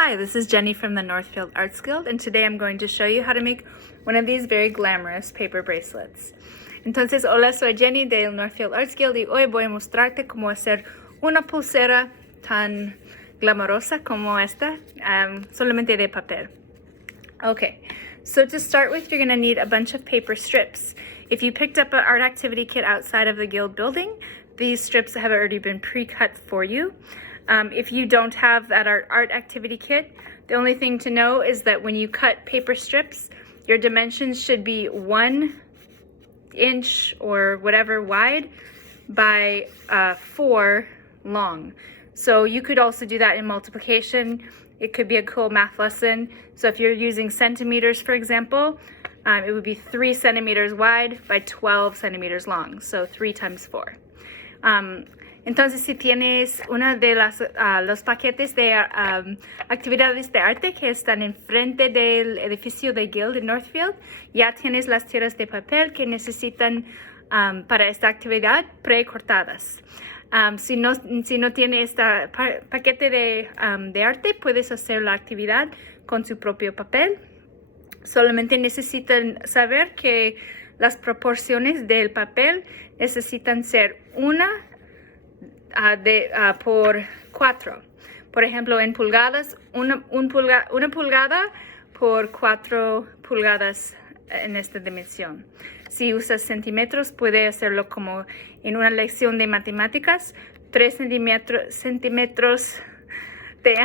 Hi, this is Jenny from the Northfield Arts Guild, and today I'm going to show you how to make one of these very glamorous paper bracelets. Entonces, hola, soy Jenny del Northfield Arts Guild y hoy voy a mostrarte cómo hacer una pulsera tan glamorosa como esta, solamente de papel. Okay, so to start with, you're going to need a bunch of paper strips. If you picked up an art activity kit outside of the guild building, these strips have already been pre-cut for you. If you don't have that art activity kit, the only thing to know is that when you cut paper strips, your dimensions should be 1 inch or whatever wide by 4 long. So you could also do that in multiplication. It could be a cool math lesson. So if you're using centimeters, for example, it would be 3 centimeters wide by 12 centimeters long. So 3 times 4. Entonces, si tienes una de los paquetes de actividades de arte que están enfrente del edificio de Guild en Northfield, ya tienes las tiras de papel que necesitan para esta actividad precortadas. Si no tiene este paquete de arte, puedes hacer la actividad con su propio papel. Solamente necesitan saber que las proporciones del papel necesitan ser una por 4. Por ejemplo, en pulgadas, una pulgada por 4 pulgadas en esta dimensión. Si usas centímetros, puede hacerlo como en una lección de matemáticas, 3 centímetros de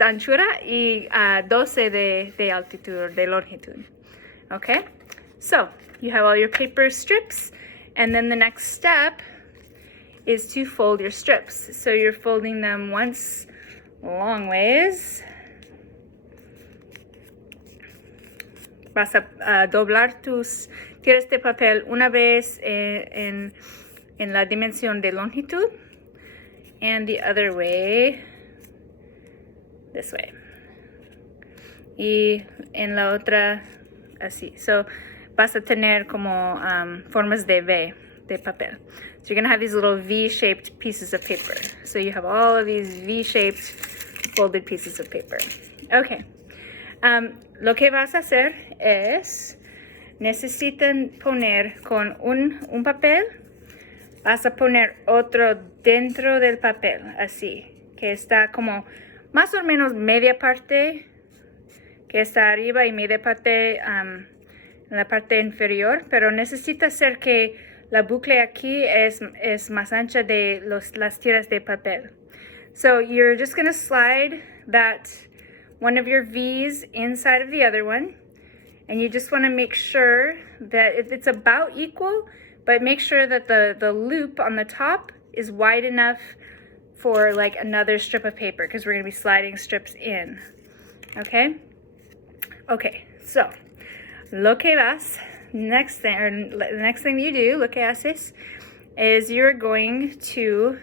anchura y 12 de altitud, de longitud. Okay, so you have all your paper strips, and then the next step is to fold your strips. So you're folding them once long ways. Vas a doblar tus tiras de papel una vez en la dimensión de longitud, and the other way, this way. Y en la otra, así. So vas a tener como formas de V de papel. So you're going to have these little V-shaped pieces of paper. So you have all of these V-shaped folded pieces of paper. Okay. Lo que vas a hacer es, necesitan poner con un papel, vas a poner otro dentro del papel, así, que está como más o menos media parte, que está arriba y media parte en la parte inferior, pero necesita ser que la bucle aquí es más ancha de las tiras de papel. So you're just going to slide that one of your V's inside of the other one. And you just want to make sure that it's about equal, but make sure that the loop on the top is wide enough for like another strip of paper, because we're going to be sliding strips in. Okay? Okay, so lo que vas, the next thing you do, lo que haces, is you're going to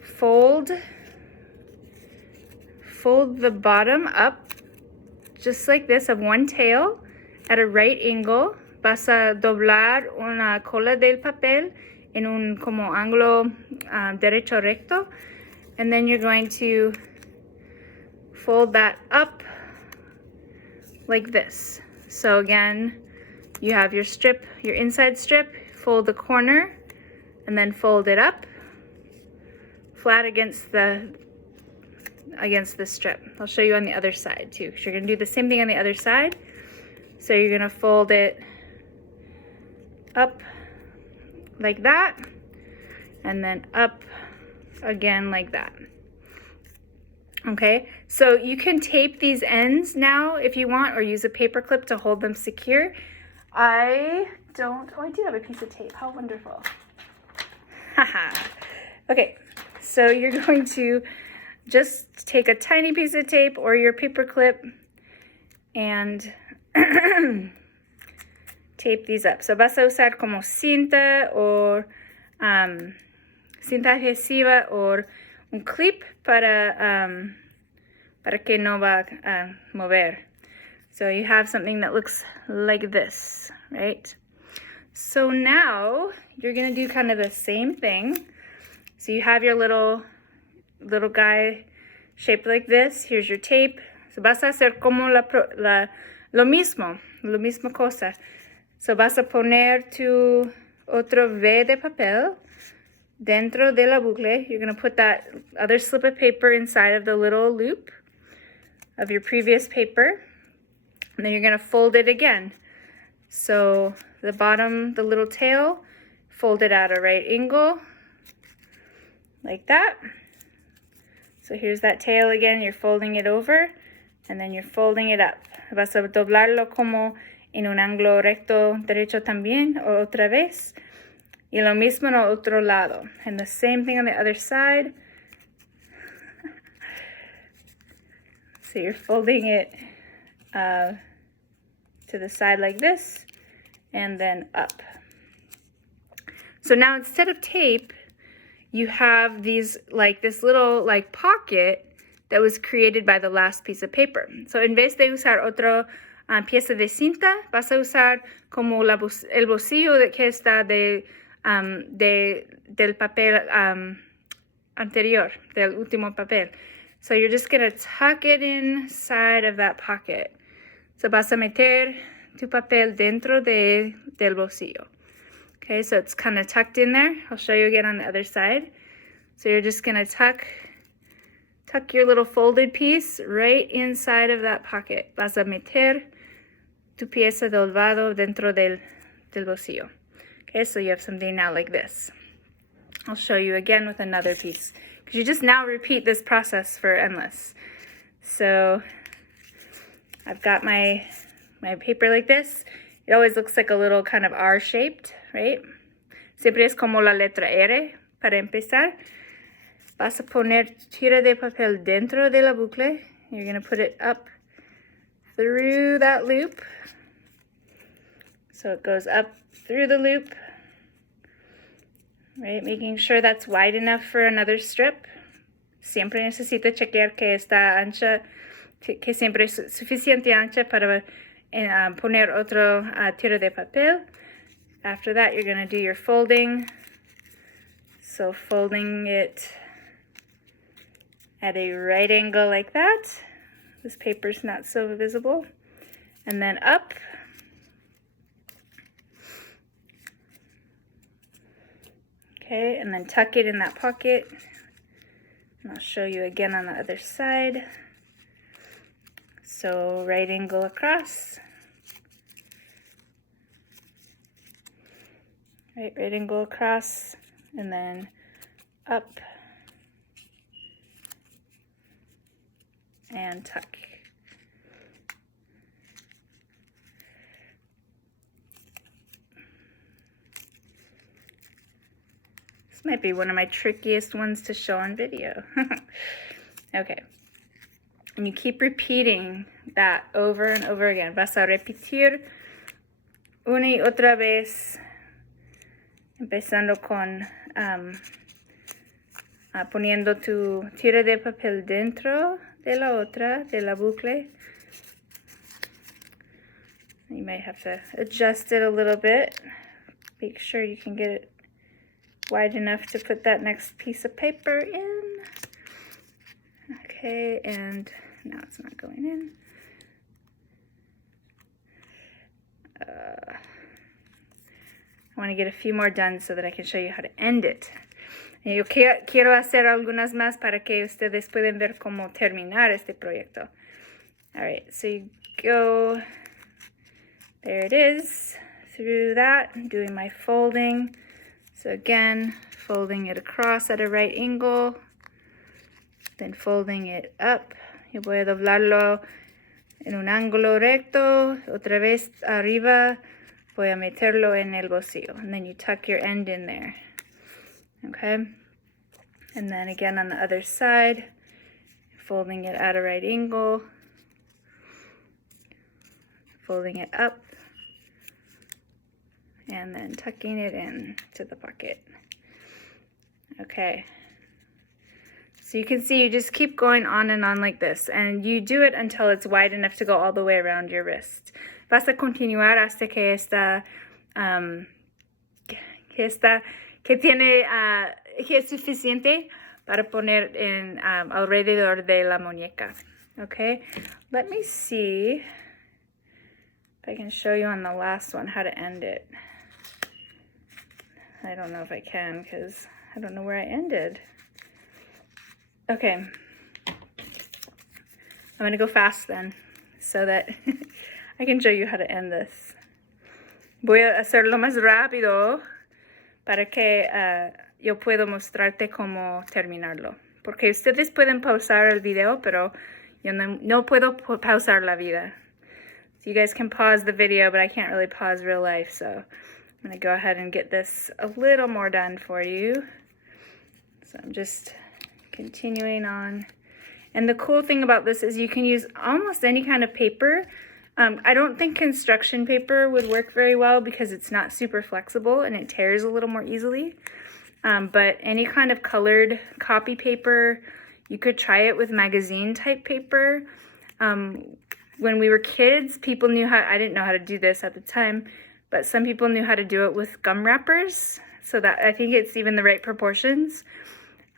fold the bottom up just like this of one tail at a right angle. Vas a doblar una cola del papel en un como ángulo derecho recto, and then you're going to fold that up like this. So again, you have your strip, your inside strip, fold the corner, and then fold it up flat against the strip. I'll show you on the other side too, because you're going to do the same thing on the other side. So you're going to fold it up like that, and then up again like that. Okay, so you can tape these ends now if you want, or use a paper clip to hold them secure. I do have a piece of tape. How wonderful. Haha. Okay, so you're going to just take a tiny piece of tape or your paper clip and tape these up. So vas a usar como cinta o cinta adhesiva o un clip para que no va a mover. So you have something that looks like this, right? So now you're gonna do kind of the same thing. So you have your little guy shaped like this. Here's your tape. So vas a hacer como lo mismo cosa. So vas a poner tu otro V de papel dentro de la bucle. You're going to put that other slip of paper inside of the little loop of your previous paper. And then you're going to fold it again. So the bottom, the little tail, fold it at a right angle, like that. So here's that tail again, you're folding it over, and then you're folding it up. Vas a doblarlo como en un ángulo recto derecho también, otra vez. Y lo mismo en el otro lado. And the same thing on the other side. So you're folding it to the side like this, and then up. So now instead of tape, you have these this little pocket that was created by the last piece of paper. So en vez de usar otro pieza de cinta, vas a usar como el bolsillo que está del papel anterior, del último papel. So you're just going to tuck it inside of that pocket. So vas a meter tu papel dentro del bolsillo. Okay, so it's kind of tucked in there. I'll show you again on the other side. So you're just going to tuck your little folded piece right inside of that pocket. Vas a meter tu pieza doblado dentro del bolsillo. Okay, so you have something now like this. I'll show you again with another piece, because you just now repeat this process for endless. So I've got my paper like this. It always looks like a little kind of R-shaped, right? Siempre es como la letra R para empezar. Vas a poner tu tira de papel dentro de la bucle. You're going to put it up through that loop. So it goes up through the loop, right? Making sure that's wide enough for another strip. Siempre necesita chequear que está ancha, que siempre es suficiente ancha para poner otro tira de papel. After that, you're going to do your folding. So folding it at a right angle like that. This paper's not so visible. And then up. Okay, and then tuck it in that pocket. And I'll show you again on the other side. So right angle across. Right angle across, and then up and tuck. This might be one of my trickiest ones to show on video. Okay. And you keep repeating that over and over again. Vas a repetir una y otra vez, empezando con poniendo tu tira de papel dentro de la otra, de la bucle. You might have to adjust it a little bit. Make sure you can get it wide enough to put that next piece of paper in. Okay, and now it's not going in. I want to get a few more done so that I can show you how to end it. Yo quiero hacer algunas más para que ustedes puedan ver cómo terminar este proyecto. All right, so you go, there it is, through that, doing my folding. So again, folding it across at a right angle, then folding it up. Yo voy a doblarlo en un ángulo recto, otra vez arriba, voy a meterlo en el bolsillo. And then you tuck your end in there. Okay? And then again on the other side, folding it at a right angle, folding it up, and then tucking it in to the pocket. Okay. So you can see you just keep going on and on like this, and you do it until it's wide enough to go all the way around your wrist. Vas a continuar hasta que que es suficiente para poner en alrededor de la muñeca. Okay, let me see if I can show you on the last one how to end it. I don't know if I can because I don't know where I ended. Okay, I'm gonna go fast then so that I can show you how to end this. Voy a hacerlo más rápido para que yo pueda mostrarte cómo terminarlo. Porque ustedes pueden pausar el video, pero yo no puedo pausar la vida. So you guys can pause the video, but I can't really pause real life. So I'm going to go ahead and get this a little more done for you. So I'm just continuing on. And the cool thing about this is you can use almost any kind of paper. I don't think construction paper would work very well because it's not super flexible and it tears a little more easily. But any kind of colored copy paper, you could try it with magazine type paper. When we were kids, people knew how, I didn't know how to do this at the time, but some people knew how to do it with gum wrappers. So that I think it's even the right proportions.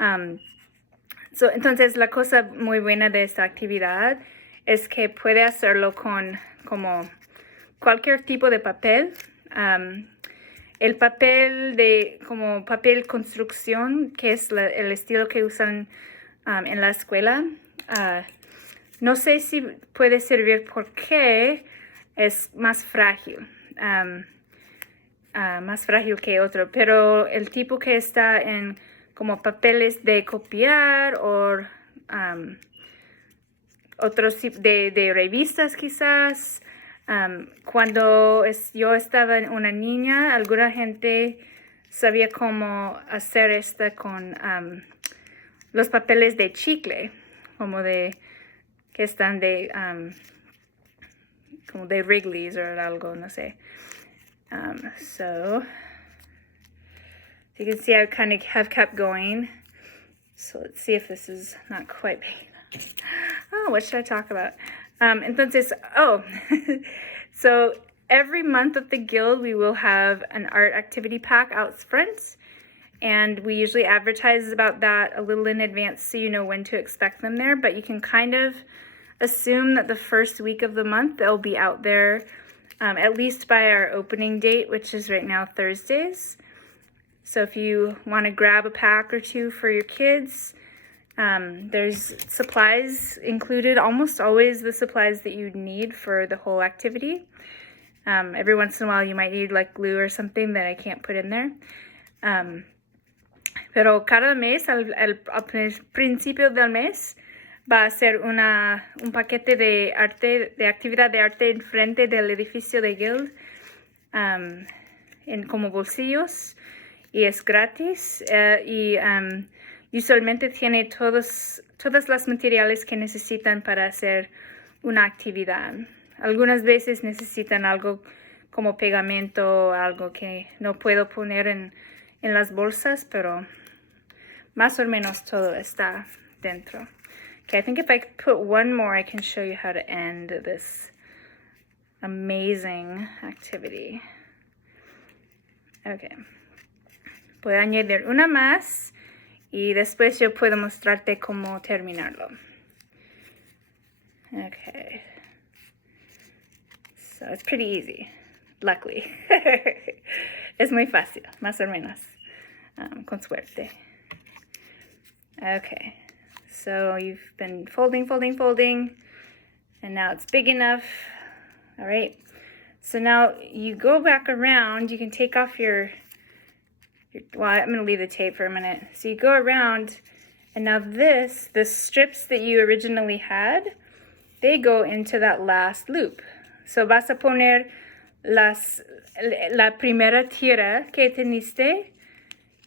Entonces la cosa muy buena de esta actividad es que puede hacerlo con como cualquier tipo de papel. El papel como papel construcción, que es el estilo que usan en la escuela, no sé si puede servir porque es más frágil que otro, pero el tipo que está en como papeles de copiar o otros de revistas quizás. Cuando yo estaba una niña, alguna gente sabía cómo hacer esta con los papeles de chicle, como que están como de Wrigley's o algo, no sé. So you can see I kind of have kept going. So let's see if this is not quite big. Oh, what should I talk about? Entonces, so every month at the Guild, we will have an art activity pack out front. And we usually advertise about that a little in advance so you know when to expect them there. But you can kind of assume that the first week of the month, they'll be out there at least by our opening date, which is right now Thursdays. So if you want to grab a pack or two for your kids, there's supplies included, almost always the supplies that you need for the whole activity. Every once in a while you might need like glue or something that I can't put in there. Pero cada mes, al principio del mes, va a ser un paquete de actividad de arte en frente del edificio de Guild, en como bolsillos, y es gratis, y usualmente tiene todos los materiales que necesitan para hacer una actividad. Algunas veces necesitan algo como pegamento, algo que no puedo poner en las bolsas, pero más o menos todo está dentro. Okay, I think if I put one more, I can show you how to end this amazing activity. Okay. Puedo añadir una más y después yo puedo mostrarte cómo terminarlo. Okay. So it's pretty easy, luckily. Es muy fácil, más o menos, con suerte. Okay. So you've been folding, and now it's big enough. All right. So now you go back around. You can take off well, I'm going to leave the tape for a minute. So you go around, and now the strips that you originally had, they go into that last loop. So vas a poner la primera tira que teniste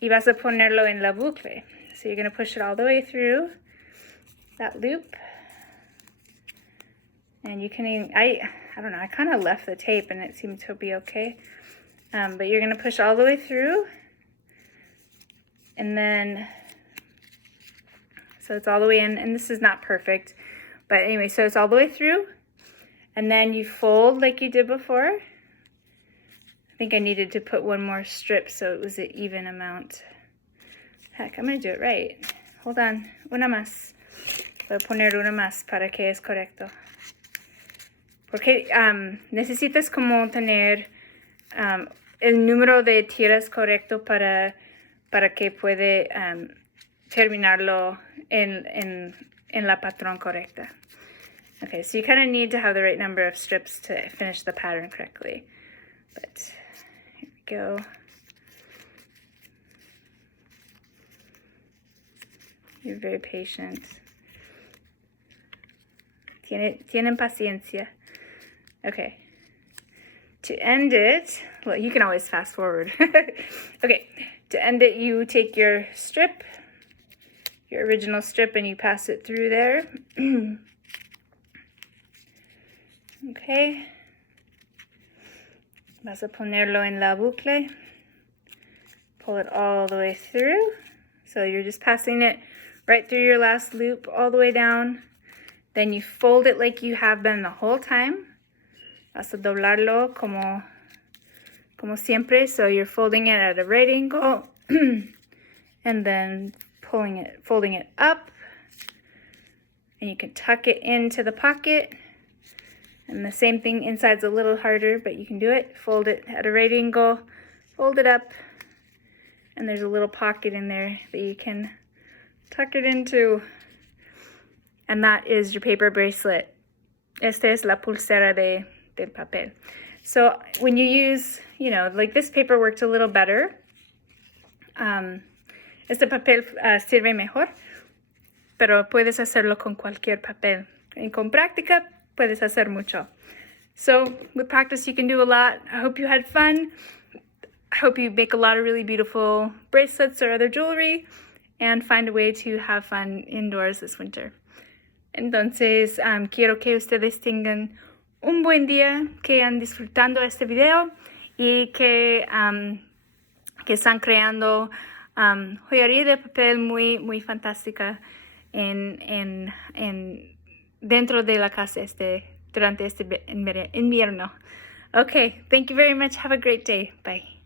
y vas a ponerlo en la bucle. So you're going to push it all the way through that loop. And you can, I don't know, I kind of left the tape and it seemed to be okay. But you're going to push all the way through. And then, so it's all the way in, and this is not perfect. But anyway, so it's all the way through. And then you fold like you did before. I think I needed to put one more strip so it was an even amount. Heck, I'm going to do it right. hold on, una más. Voy a poner una más para que es correcto. Porque necesitas como tener el número de tiras correcto para que puede terminarlo en la patrón correcta. Okay, so you kind of need to have the right number of strips to finish the pattern correctly. But here we go. You're very patient. Tienen paciencia. Okay. To end it, well, you can always fast forward. Okay, to end it, you take your strip, your original strip, and you pass it through there. Okay. Vas a ponerlo en la bucle. Pull it all the way through. So you're just passing it right through your last loop all the way down. Then you fold it like you have been the whole time. Vas a doblarlo como siempre. So you're folding it at a right angle and then folding it up. And you can tuck it into the pocket. And the same thing, inside's a little harder, but you can do it. Fold it at a right angle, fold it up, and there's a little pocket in there that you can tuck it into. And that is your paper bracelet. Esta es la pulsera del papel. So when you use, like this paper worked a little better. Este papel sirve mejor, pero puedes hacerlo con cualquier papel. Y con práctica, puedes hacer mucho. So with practice, you can do a lot. I hope you had fun. I hope you make a lot of really beautiful bracelets or other jewelry and find a way to have fun indoors this winter. Entonces, quiero que ustedes tengan un buen día, que han disfrutando este video y que están creando joyería de papel muy, muy fantástica dentro de la casa durante este invierno. Okay, thank you very much. Have a great day. Bye.